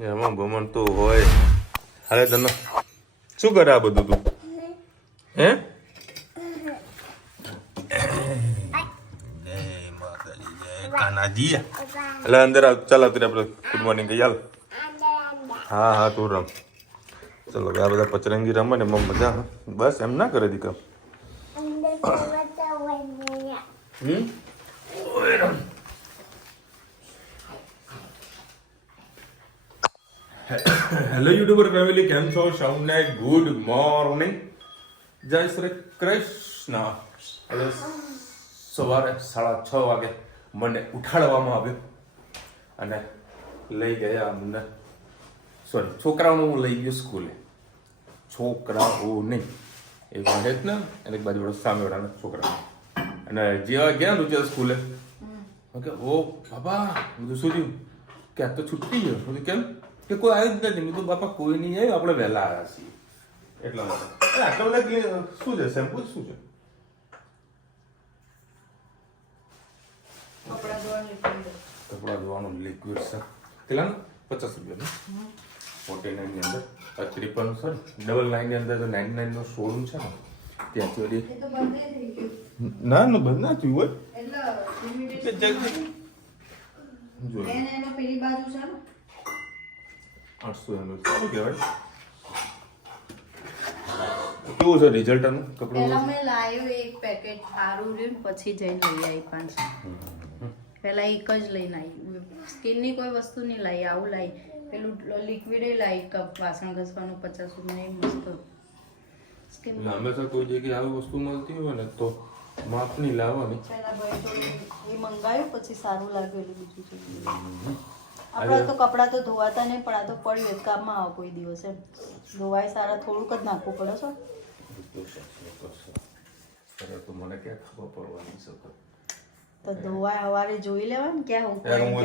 એમાં ભમણ તો હોય. હાલે તને શું કરે આ બધું તું? હે કાનાજી એટલે અંદર આવ. ચાલ અત્યારે આપણે ગુડ મોર્નિંગ કહીએ. હાલ હા હા તું રમ. ચલો આ બધા પચરંગી રમે ને એમાં મજા. બસ એમ ના કરે દીકરા. હેલો યુટ્યુબર ફેમિલી, કેમ છો? સૌને ગુડ મોર્નિંગ, જય શ્રી કૃષ્ણ. હવે સવારે 6:30 વાગે મને ઉઠાડવામાં આવ્યો અને લઈ ગયા અમને, સોરી છોકરાઓને હું લઈ ગયો સ્કૂલે. છોકરાઓ નહીં, એક વાગે જ ને એક બાજુ વાળો સામેવાળાના છોકરા. અને જેવા ગયા ને સ્કૂલે કે ઓ બાપા બધું શું થયું કે આ તો છૂટી ગયો. બધું કેમ કે કોઈ આવ્યું જ નથી. મેં તો બાપા કોઈ નહીં આવ્યું, આપણે વહેલા આવ્યા છીએ એટલા માટે. આટલા બધા શું છે? શેમ્પુ શું છે? કપડા ધોવાનું લિક્વિડ છે. કેટલાનું? 50 રૂપિયાનું. 49 ની અંદર 53 સર 99 ની અંદર તો 99 નો શોરૂમ છે ને ત્યાંથી વળી. ના ના બંધ ના થયું હોય એટલે પેલી બાજુ છે ને 800 ml. સારું કહેવાય. કેવું છે રિઝલ્ટ આનું? કપડું પહેલા મેં લાવ્યો એક પેકેટ સારું રહ્યું, પછી જઈને લઈ આવી 500. પહેલા એક જ લઈને આવી. સ્કિનની કોઈ વસ્તુ નહીં લાવી, આવું લાવી. પેલું લિક્વિડ લાવી, કપ વાસણ ઘસવાનું 50 રૂપિયાનું મસ્ત સ્કિન. હંમેશા કોઈ જગ્યાએ આવી વસ્તુ મળતી હોય ને તો માપની લાવવાની. પહેલા ભાઈ તો એ મંગાવ્યું, પછી સારું લાગ્યું એટલે બીજું છે. આપણા તો કપડાં તો ધોવાતા નહીં, પણ આ તો પડ્યું જ કામમાં આવે કોઈ દિવસ. એમ ધોવાય સારા, થોડુંક જ નાખવું પડે છો. તો મને ક્યાં ખબર પડવાની છે? તો ધોવાય સવારે જોઈ લેવાનું ક્યાં હું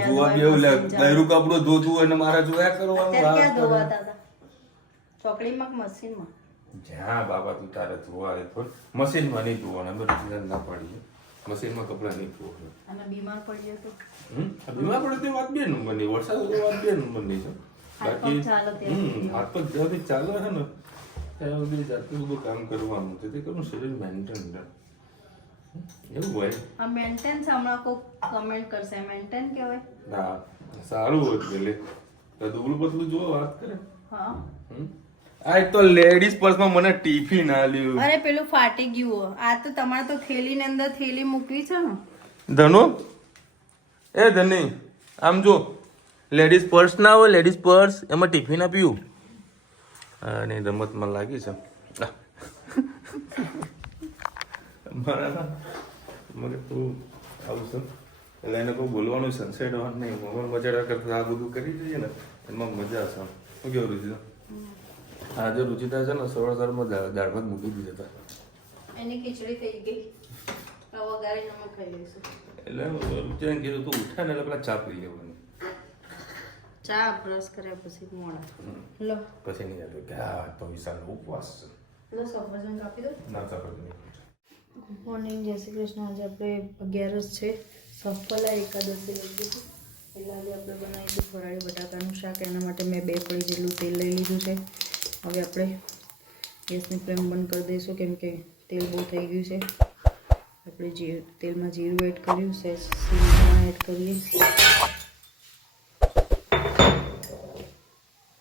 જોવા બેવું લે દૈરું કપડું ધોતું હોય ને મારા જોયા કરવાનું. ક્યાં ધોવાતા હતા? ચોકડીમાં કે મશીનમાં? જ્યાં બાબા તું તારે ધોવા મશીનમાં નહીં ધોવાના. બધું ના પાડીએ મશીનમાં કપડા નહીં ધોવાના. અને બીમાર પડીએ તો બીમાર પડે તો વાત બે નંબરની, વરસાદ વાત બે નંબરની છે. બાકી હાથ પગ જ્યાંથી ચાલે છે ને ત્યાં સુધી જાતનું બધું કામ કરવાનું છે. તે કરવું શરીર મેન્ટેન એવું હોય. આ મેન્ટેન હમણાં કોઈ કમેન્ટ કરશે મેન્ટેન કહેવાય? ના સારું હોય પેલે તો દુબળું પતલું જો વાત કરે. હા આ એક તો લેડીઝ પર્સમાં મને ટિફિન આલ્યું. અરે પેલું ફાટી ગયું. આ તો તમારે તો થેલીની અંદર થેલી મૂકવી છે ને. ધનુ એ ધની આમ જો, લેડીઝ પર્સ ના હોય, લેડીઝ પર્સ એમાં ટિફિન આપ્યું. અને રમતમાં લાગી છે મારા. મને તું આવું છે એટલે એને કોઈ બોલવાનું સનસેટ હોવાનું નહીં. મોબાઈલ મજાડા કરતા આ બધું કરી દઈએ ને એમાં મજા છે. શું કેવું રુચિતા? આજે રુચિતા છે ને સવારમાં દાળ ભાત મૂકી દીધા હતા. એની ખીચડી થઈ ગઈ, વઘારીને અમે ખાઈ લઈશું. એટલે રુચિને કીધું તું ઉઠે ને એટલે પેલા ચા પી લેવાની. ચા બ્રશ કર્યા પછી મોડા લો પછી નહીં આવતું કે આ તો વિશાલનો ઉપવાસ છે. લો સફરજન કાપી દો. ના સફરજન નહીં. ગુડ મોર્નિંગ, જય શ્રી કૃષ્ણ. આજે આપણે 11 છે, સફલા એકાદશી લઈ દીધું. એટલે આજે આપણે બનાવીશું ફરાળી બટાકાનું શાક. એના માટે મેં 2 પડી જેટલું તેલ લઈ લીધું છે. હવે આપણે ગેસની ફ્લેમ બંધ કરી દઈશું કેમ કે તેલ બહુ થઈ ગયું છે. આપણે તેલમાં જીરું એડ કર્યું, સેજ સિંગ એડ કરીએ,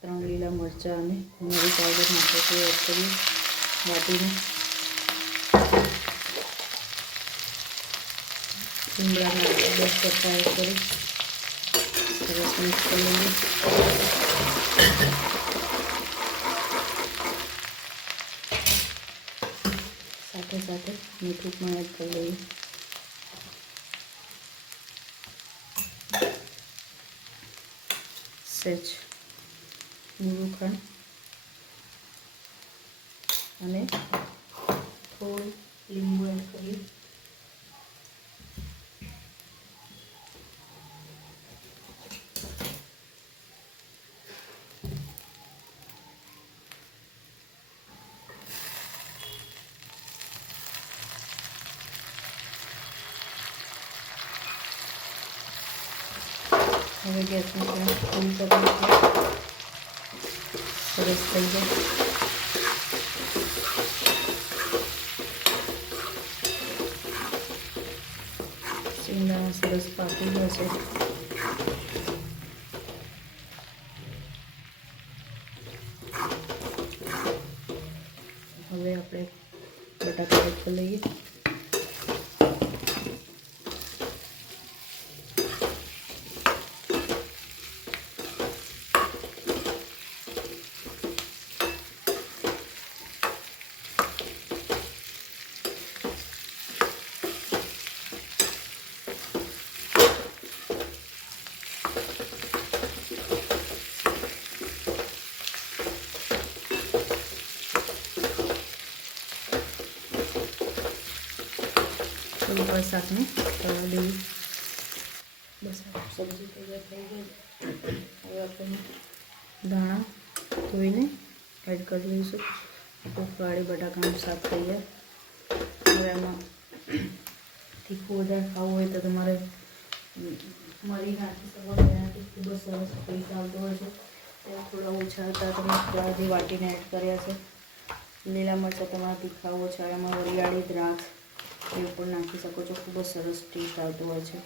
3 લીલા મરચાં અને મરી પાવડર નાખે એડ કરીએ વાટીને. ડુંગળાના 10 પત્તા એડ કરી સરસ મિક્સ કરી લઈએ. સાથે સાથે મીઠું પણ એડ કરી લઈએ. સેજ લીંબુ ખાંડ અને થોડું લીંબુ એડ કરીએ. હવે ગેસની ફ્લેમ ફૂલ કરી છે. સરસ થઈ જાય. સિંગદાણા સરસ પાકી જશે. હવે આપણે બટાકા ઉપર લઈએ. ઉપર શાકને તળવા દઈએ. બસ સબ્જી તૈયાર થઈ ગઈ. હવે આપણે ધાણા ધોઈને એડ કરી લઈશું. ફરાળી બટાકાનું શાક તૈયાર. હવે એમાં તીખું વધારે ખાવું હોય તો તમારે મરી નાખી શકો. એનાથી ખૂબ જ સરસ ટેસ્ટ આવતો હોય છે. ત્યાં થોડા ઓછા હતા તમે બધી વાટીને એડ કર્યા છે. લીલા મરચાં તમારા તીખા ઓછા, એમાં વરિયાળી, દ્રાક્ષ એ ઉપર નાખી શકો છો. ખૂબ જ સરસ ટેસ્ટ આવતો હોય છે.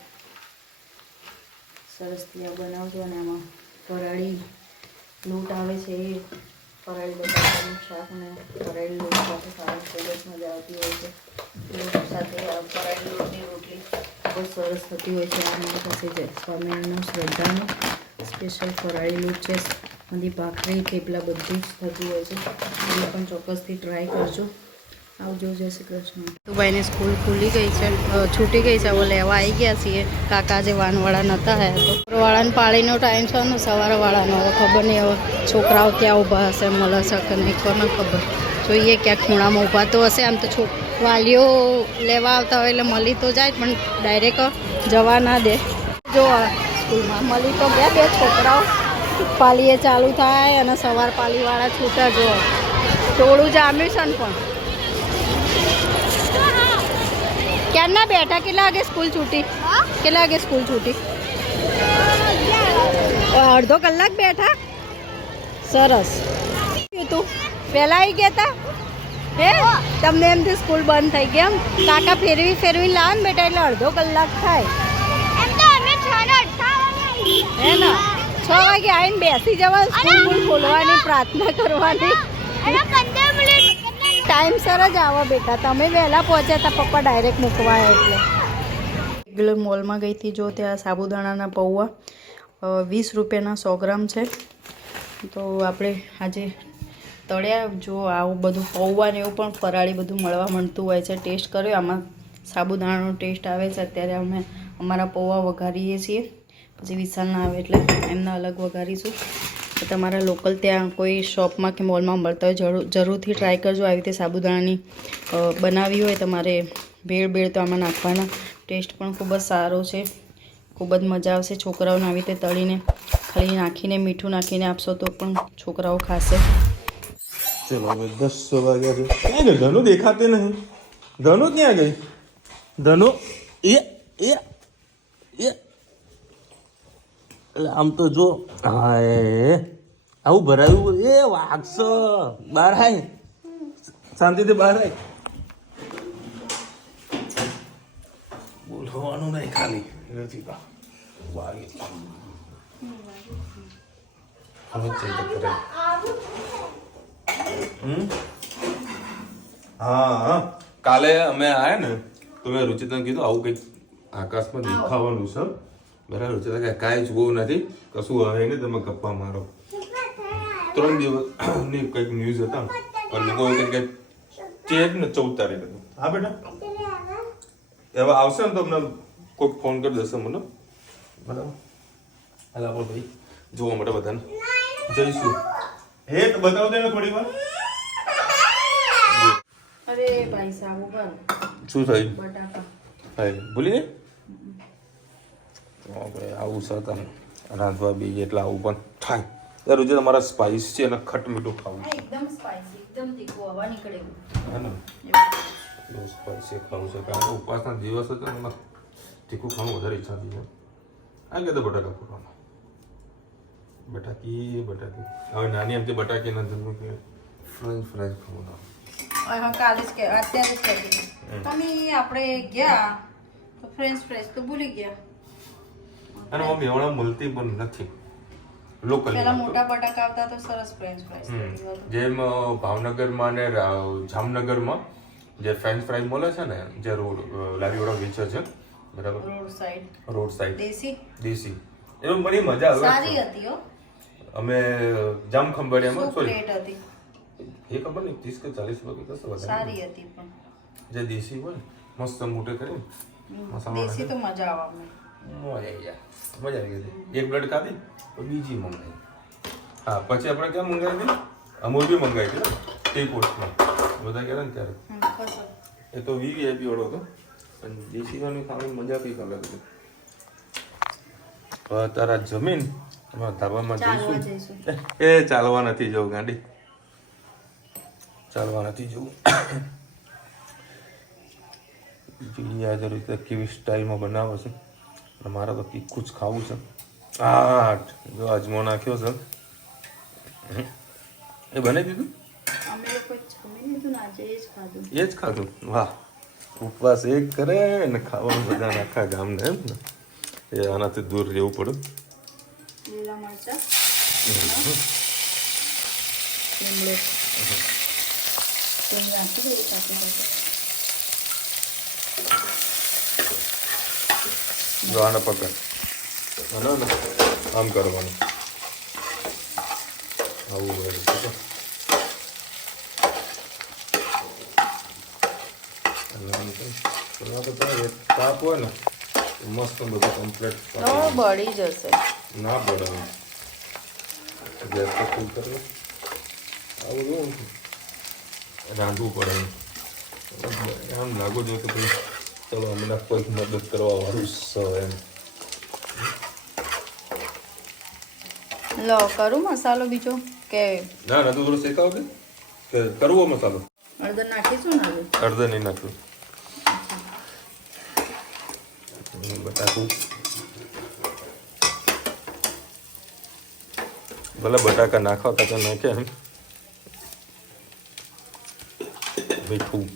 સરસથી આ બનાવજો. અને આમાં ફરાળી લોટ આવે છે એ ફરાળી બટાકાનું શાક અને ફરાળી લોટ સાથે ખાવાની ખૂબ જ મજા આવતી હોય છે. લોટ સાથે આ ફરાળી લોટની રોટલી ખૂબ જ સરસ થતી હોય છે. આ મારી પાસે જ સ્વામિનારાયણ શ્રદ્ધાનો સ્પેશિયલ ફરાળી લોટ છે. બધી ભાખરી થેપલા બધું જ થતું હોય છે. એ પણ ચોક્કસથી ટ્રાય કરજો. આવજો. જય શ્રી કૃષ્ણ. તો ભાઈની સ્કૂલ ખુલી ગઈ છે, છૂટી ગઈ છે. હવે લેવા આવી ગયા છીએ. કાકા જે વાનવાળા નહોતા હે તો વાળાને પાળીનો ટાઈમ છે ને સવારવાળાનો. હવે ખબર નહીં હવે છોકરાઓ ક્યાં ઊભા હશે, મળે છે કે નહીં કોને ખબર. જોઈએ ક્યાંક ખૂણામાં ઊભા તો હશે. આમ તો વાલીઓ લેવા આવતા હોય એટલે મળી તો જાય, પણ ડાયરેક્ટ જવા ના દે. જો સ્કૂલમાં મળી તો ગયા બે છોકરાઓ. પાલીએ ચાલુ થાય અને સવાર પાલીવાળા છૂટા. જો ટોળું જામ્યું છે ને. પણ ક્યારના બેઠા? કેટલા વાગે સ્કૂલ છૂટી? કેટલા વાગે સ્કૂલ છૂટી? અડધો કલાક બેઠા. સરસ. તું પહેલા આવી ગયા તા હે? તમને એમથી સ્કૂલ બંધ થઈ ગઈ એમ? કાકા ફેરવી લાવ ને બેટા, એટલે અડધો કલાક થાય. હે ને 6 વાગે આવીને બેસી જવા. સ્કૂલ ખોલવાની પ્રાર્થના કરવાની. ટાઈમસર જ આવો બેટા. તમે વહેલા પહોંચ્યા હતા, પપ્પા ડાયરેક્ટ મૂકવા એટલે. રેગ્યુલર મોલમાં ગઈ હતી. જો ત્યાં સાબુદાણાના પૌવા 20 રૂપિયાના 100 ગ્રામ છે. તો આપણે આજે તળ્યા. જો આવું બધું પૌવા ને એવું પણ ફરાળી બધું મળવા મળતું હોય છે. ટેસ્ટ કર્યો. આમાં સાબુદાણાનો ટેસ્ટ આવે છે. અત્યારે અમે અમારા પૌવા વઘારીએ છીએ. પછી વિશાલના આવે એટલે એમના અલગ વઘારીશું. તો તમારા લોકલ ત્યાં કોઈ શોપમાં કે મોલમાં મળતા હોય જરૂરથી ટ્રાય કરજો. આવી રીતે સાબુદાણાની બનાવી હોય તમારે ભેળ તો આમાં નાખવાના. ટેસ્ટ પણ ખૂબ જ સારો છે. ખૂબ જ મજા આવશે. છોકરાઓને આવી રીતે તળીને ખાલી નાખીને મીઠું નાખીને આપશો તો પણ છોકરાઓ ખાશે. ચલો હવે 10 વાગ્યા છે. ક્યાં ગઈ ધનુ? દેખાતે નહીં. ધનુ ક્યાં ગઈ? ધનુ એ આમ તો જો. હા આવું ભરાયું. એ વાગશ. બહાર આય, શાંતિથી બહાર આય. બોલવાનું નહીં ખાલી. વાગે હવે ચિંતા કરે. હા કાલે અમે આયા ને તો મેં રુચિતાને કીધું આવું કંઈક આકાશમાં દેખાવાનું છે. બરાબર. રુચિતા કે કાંઈ જોવું નથી, કશું આવે નહીં, તમે ગપ્પા મારો. 3 દિવસની કંઈક ન્યૂઝ હતા પણ લોકો કંઈક ચેક ને 14 તારીખ હતું. હા બેટા હવે આવશે ને તો અમને કોઈક ફોન કરી દેશે મને. બરાબર. હાલ આપણે ભાઈ જોવા માટે બધાને જઈશું. હે તો બતાવો દે ને થોડી વાર. અરે ભાઈ સાબુ પર શું થયું? બટાકા હાય ભૂલી ગઈ. આવું છે તમે રાંધવા બી એટલે આવું પણ થાય. યાર જે તમારા સ્પાઇસ છે અને ખટ મીઠું ખાવું. એકદમ સ્પાઇસી, એકદમ તીખું હવા નીકળે એવું. હે ને બહુ સ્પાઇસી ખાવું છે. કારણ કે ઉપવાસના દિવસ હતો ને એમાં તીખું ખાવાનું વધારે ઈચ્છા થઈ જાય. આ કીધું બટાકા ફોડવાના. બટાકી હવે નાની એમથી બટાકી ના જન્મ કે ફ્રેન્ચ ફ્રાઈઝ ખાવાના હા કાલે જ કે અત્યારે જ કહેતી મમ્મી આપણે ગયા તો ફ્રેન્ચ ફ્રાઈઝ તો ભૂલી ગયા અને મમ્મી હમણાં મળતી પણ નથી લોકલ પેલા મોટા બટાકા આવતા તો સરસ ફ્રેન્ચ ફ્રાઈઝ જેમ ભાવનગરમાં ને જામનગરમાં જે ફ્રેન્ચ ફ્રાઈઝ મળે છે ને જે રોડ લારીવાળા વેચે છે બરાબર રોડ સાઈડ દેશી એમાં મને મજા આવે સારી હતી હો અમે જામ ખંભાળિયામાં સોરી પ્લેટ હતી એ ખબર નહીં 30 કે 40 રૂપિયા કસો વધારે સારી હતી પણ જે દેશી હોય મસ્ત મોટે કરી મસાલા દેશી તો મજા આવે મજા આવી ગઈ એક પ્લેટ ખાધી તો બીજી મંગાવી હા પછી આપણે ક્યાં મંગાવી હતી અમૂલ બી મંગાવી હતી ટી પોસ્ટમાં બધા કહેતા ને ત્યારે એ તો વીવીઆઈપી વાળો હતો પણ દેશી વાની ખાવાની મજા કંઈક અલગ હતી તારા જમીન તમારા ધાબામાં જઈશું એ ચાલવા નથી જવું ગાંડી ચાલવા નથી જવું બીજી આ રીતે કેવી સ્ટાઇલમાં બનાવે છે અને મારે તો તીખું જ ખાવું છે જો અજમો નાખ્યો છે એ બનાવી દીધું એ જ ખાધું વાહ ઉપવાસ એક કરે ને ખાવાનું બધા આખા ગામને એમ ને એ આનાથી દૂર રહેવું પડે લીલા મરચા જો આને પકડ ને આમ કરવાનું આવું હોય તાપ હોય ને મસ્ત બધું કમ્પ્લીટ બળી જશે ના બળે ગેસ તો ફૂલ કરી આવું રાંધવું પડે આમ લાગુ જોઈએ કે ભાઈ ચલો અમને કોઈક મદદ કરવા વાળું એમ લો કરું મસાલો બીજો કે ના ના તું થોડું શેકાવ કે કરવો મસાલો હળદર નાખીશું ને હળદર નહીં નાખ્યું બટાકું ભલે બટાકા નાખવા કાચા નાખે એમ મીઠું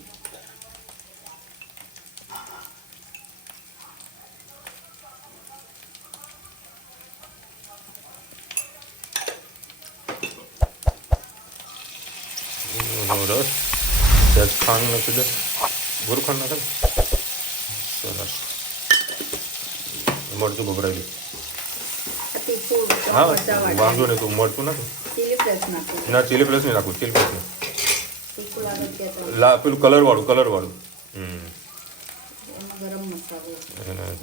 રસ સહેજ ખાંડ નાખી દે ભૂરું ખાંડ નાખે સરસ મરચું ભભરાઈ દે હા વાંધો નહીં તું મરચું નાખ ના ચીલી ફ્લેક્સ નહીં નાખું ચીલી ફ્લેક્સ નહીં પેલું કલર વાળું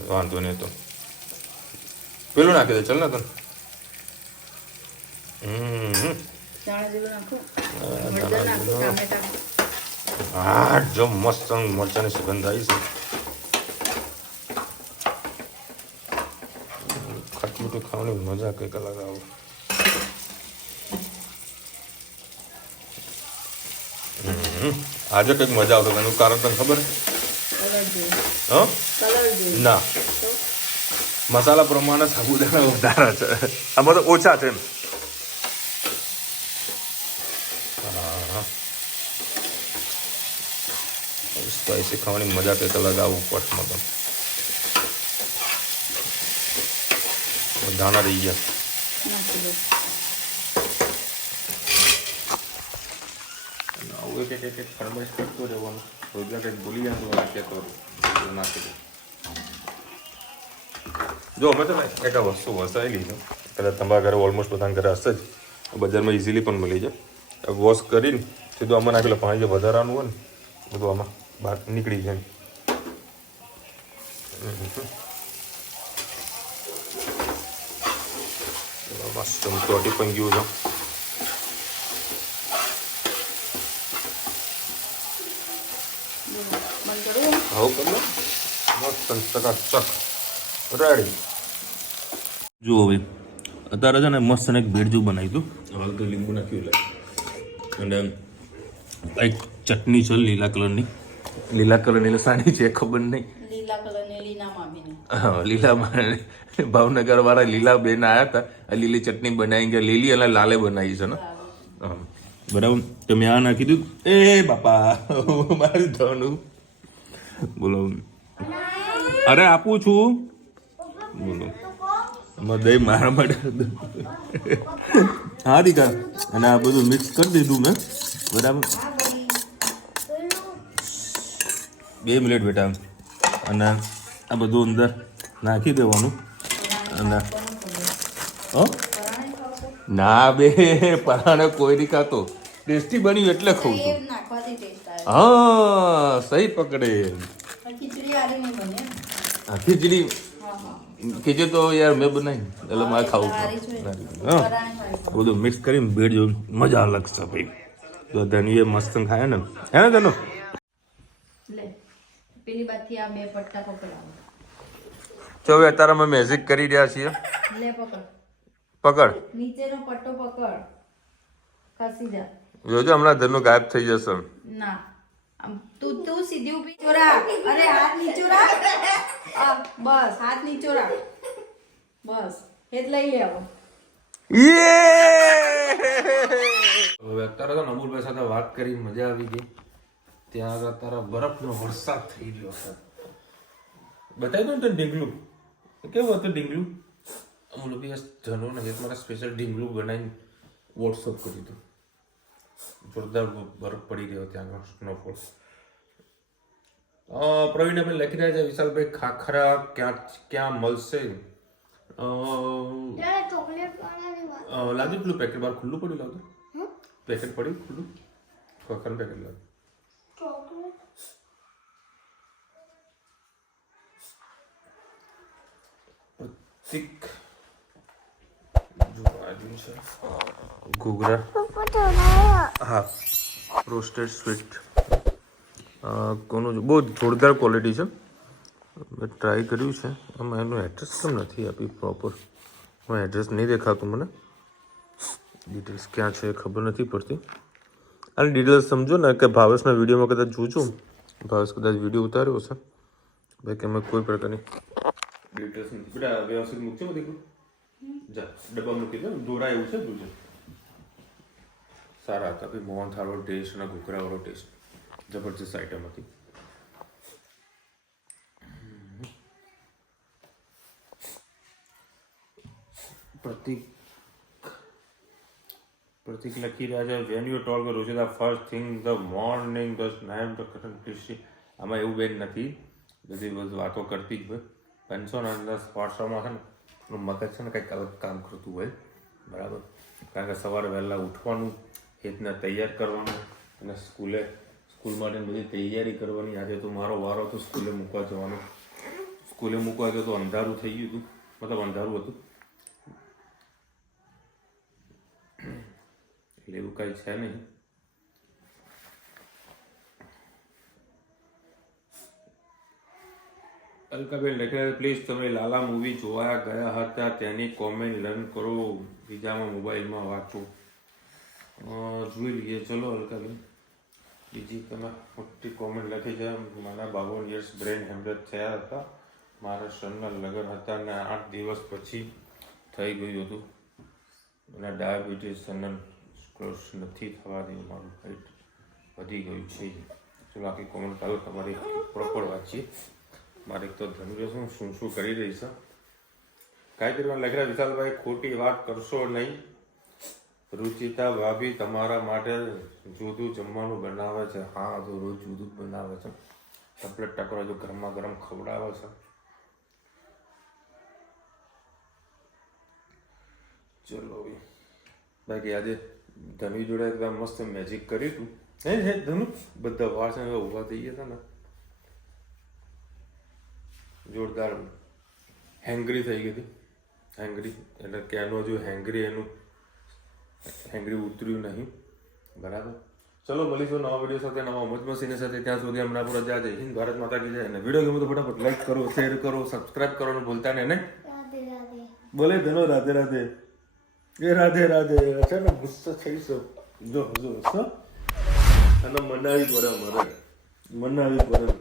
વાંધો નહીં તો પેલું નાખી દે ચાલ ને તને હા જો મસ્ત મરચાની સુગંધ આવી છે ખાટું ખાવાની મજા કંઈક અલગ આવે આજે કંઈક મજા આવતો એનું કારણ તને ખબર હા ના મસાલા પ્રમાણે સાબુદાણા વધારે છે આમાં તો ઓછા છે એમ સ્પાઈસી ખાવાની મજા કંઈક અલગ આવું પટમાં તો દાણા રહી ગયા આવું એક ફરમાઈશ કરતો રહેવાનું રોજના કંઈક ભૂલી જાય તો કહેતો નાખી દઉં જો અમે તો એક આ વસ્તુ વસાયેલી છે કદાચ તમારા ઘરે ઓલમોસ્ટ બધાના ઘરે હશે જ બજારમાં ઇઝીલી પણ મળી જાય વોશ કરીને સીધું આમાં નાખેલું પાણી જે વધારાનું હોય ને બધું આમાં બહાર નીકળી જાય મસ્ત ચોટી પણ ગયું છે હવે કરી મસ્ત ચકાચક રેડી જુઓ ભાઈ અત્યારે છે ને મસ્ત એક ભેળ જેવું બનાવી દઉં હલકે લીંબુ નાખ્યું અને એક ચટણી છે લીલા કલરની લીલા કલરની સાની છે ખબર નહીં લીલા કલરની લીના મામીની હા ભાવનગર વાળા લીલા બેન આયા હતા, આ લીલી ચટણી બનાવી ગયા, લીલી અને લાલે બનાવી છે ને. હા બરાબર. તમે આ નાખી દીધું. એ બાપા મારી ધનું બોલો. અરે આપું છું બોલો. આમાં દહીં મારા માટે હા દીકા. અને આ બધું મિક્સ કરી દીધું મેં બરાબર. 2 મિનિટ બેટા. અને આ બધું અંદર નાખી દેવાનું. અને ના બે પરાણે કોઈ નહીં ખાતો. ટેસ્ટી બન્યું એટલે ખાઉં છું. હા સહી પકડે. હા ખીચડી તો યાર મેં બનાવી એટલે મારે ખાવું. હા બધું મિક્સ કરીને ભેળ જેવું મજા લાગશે ભાઈ. તો ધનિયે મસ્ત ખાય ને હે ને તનો. પેલી બાદથી આ બે પટ્ટા પકડાવો. જો હવે અત્યારે અમે મેજિક કરી રહ્યા છીએ. લે પકડ. પકડ. નીચેનો પટ્ટો પકડ. ખસી જા. જોજો હમણાં ધનુ ગાયબ થઈ જશે. ના તું સીધી ઊભી ચોરા. અરે હાથ નીચો રાખ. બસ હાથ નીચો રાખ. બસ હેત લઈ લે હવે. હવે અત્યારે તો નબુલભાઈ સાથે વાત કરી મજા આવી ગઈ. ત્યાં આગળ તારા બરફનો વરસાદ થઈ ગયો છે. બતાવી દઉં ને ઢીંગલું કેવું હતું ઢીંગલું. અમુલ બી ધનો ને મારા સ્પેશિયલ ઢીંગલું બનાવીને વોટ્સઅપ કર્યું હતું. જોરદાર બરફ પડી ગયો ત્યાં આગળ સ્નોફોલ. પ્રવીણભાઈ લખી રહ્યા છે વિશાલભાઈ ખાખરા ક્યાં મળશે. લાવજો પેલું પેકેટ બહાર ખુલ્લું પડ્યું. લાવજો પેકેટ પડ્યું ખુલ્લું. ખાખરાનું પેકેટ લાવજો. પ્રતિક જો બાજુ છે ઘૂઘરા. હા રોસ્ટેડ સ્વીટ કોનું બહુ જોરદાર ક્વોલિટી છે. મેં ટ્રાય કર્યું છે. આમાં એનું એડ્રેસ કેમ નથી આપી પ્રોપર. એડ્રેસ નહીં દેખાતું મને. ડિટેલ્સ ક્યાં છે ખબર નથી પડતી. અને ડિટેલ્સ સમજો ને કે ભાવેશના વિડીયોમાં કદાચ જોજો. ભાવેશ કદાચ વિડીયો ઉતાર્યો છે ભાઈ કે અમે કોઈ પ્રકારની ડિટેલ્સ નથી. બેટા વ્યવસ્થિત મૂકજો બધું. જા ડબ્બા મૂકી દો. દોરા એવું છે જોજો. સારા હતા ભાઈ. મોહનથાળવાળો ટેસ્ટ અને ઘૂઘરાવાળો ટેસ્ટ જબરજસ્ત આઈટમ હતી. પ્રતિક લખી રહ્યા છે વેન યુ ટોલ કરું છે the first thing the morning the name the current ક્રિશી. આમાં એવું બેન નથી. બધી બધું વાતો કરતી જ હોય. 500 અંદર સ્પોર્ટ્સમાં છે ને એનું મગજ છે ને કંઈક અલગ કામ કરતું હોય બરાબર. કારણ કે સવારે વહેલા ઉઠવાનું, હેતને તૈયાર કરવાનું અને સ્કૂલ માટે બધી તૈયારી કરવાની. આજે તો મારો વારો હતો સ્કૂલે મૂકવા જવાનો. સ્કૂલે મૂકવા ગયો તો અંધારું થઈ ગયું હતું. મતલબ અંધારું હતું એટલે એવું કાંઈ છે નહીં. અલકાબેન લખે પ્લીઝ તમે લાલા મૂવી જોવા ગયા હતા તેની કોમેન્ટ લર્ન કરો. બીજામાં મોબાઈલમાં વાંચો. જોઈ લઈએ ચલો અલકાબેન. બીજી તમે મોટી કોમેન્ટ લખી છે મારા 52 યર્સ બ્રેન હેમરેજ થયા હતા. મારા સનના લગ્ન હતા અને 8 દિવસ પછી થઈ ગયું હતું. અને ડાયાબિટીસ અને ક્રોસ નથી થવા દે. મારું હાઈટ વધી ગયું છે. ચલો આખી કોમેન્ટ ચાલો તમારી પ્રોપર વાંચીએ. મારે તો ધનુરે શું કરી રહી છે કાંઈ કરવા લખી રહ્યા. વિશાલભાઈ ખોટી વાત કરશો નહીં. રુચિતા ભાભી તમારા માટે જુદું જમવાનું બનાવે છે. હા તો રોજ જુદું જ બનાવે છે. સપલેટ ટકરો જો ગરમા ગરમ ખવડાવે છે. ચલો બાકી આજે ધનુ જોડે એકદમ મસ્ત મેજિક કર્યું હતું. હે ધનુ બધા વાર છે ઊભા થઈ ગયા હતા ને જોરદાર હેંગરી થઈ ગઈ હતી. હેંગરી એટલે ક્યાંનો જો હેંગરી એનું હેંગરી ઉતર્યું નહીં બરાબર. ચલો મળીશું નવા વિડીયો સાથે નવા મોજ મસ્તીની સાથે. ત્યાં સુધી હમણાં પૂરા જય હિન્દ ભારત માતા કી જય. અને વિડીયો ગમે તો ફટાફટ લાઈક કરો, શેર કરો, સબસ્ક્રાઇબ કરવાનું ભૂલતા નહીં ને. બોલે ધનો રાધે રાધે. એ રાધે રાધે છે ને ગુસ્સો થઈશ જો અને મનાવી પડે મારે મનાવી પડે.